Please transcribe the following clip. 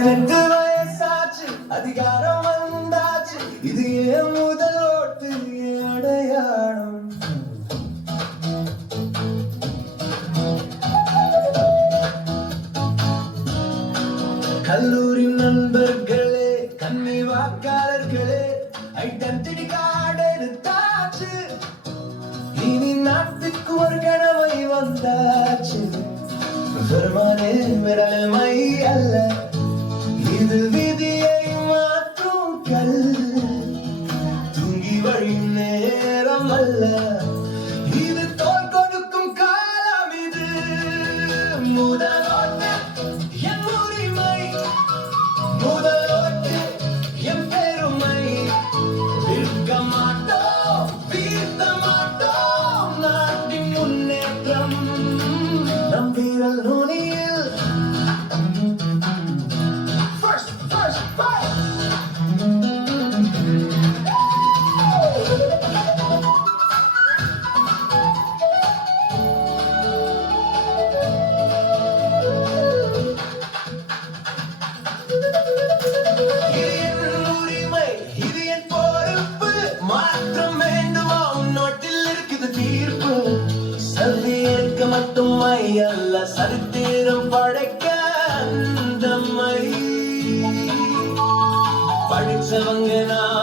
18 வயசாச்சு, அதிகாரம் வந்தாச்சு, இது என் முதல் ஓட்டு, என் அடையாளம். கல்லூரி நண்பர்களே, கன்னி வாக்காளர்களே, ஐடென்டிட்டி கார்டு எடுத்தாச்சு, இனி நாட்டுக்கு ஒரு கடமை வந்தாச்சு. பெருமானே விரல்மை அல்ல, இது விதியை மாற்றும் கல், தூங்கி வழியும் நேரம் அல்ல, இது தோல் கொடுக்கும் காலம். இது முதலோட்டு என் உரிமை, முதலோட்டு என் பெருமை. விற்க மாட்டோம், வீழ்த்த மாட்டோம், நாட்டின் முன்னேற்றம் நம் வீரல் நுனியில். First, fight! இது என் உரிமை, இது என் பொறுப்பு, மாற்றம் வேண்டுமா உன்னோட்டில் இருக்குது தீர்ப்பு. சதி ஏற்க மட்டும் மை அல்ல, சரித்திரம் படைக்க அந்த மை. படிச்சவங்க நான்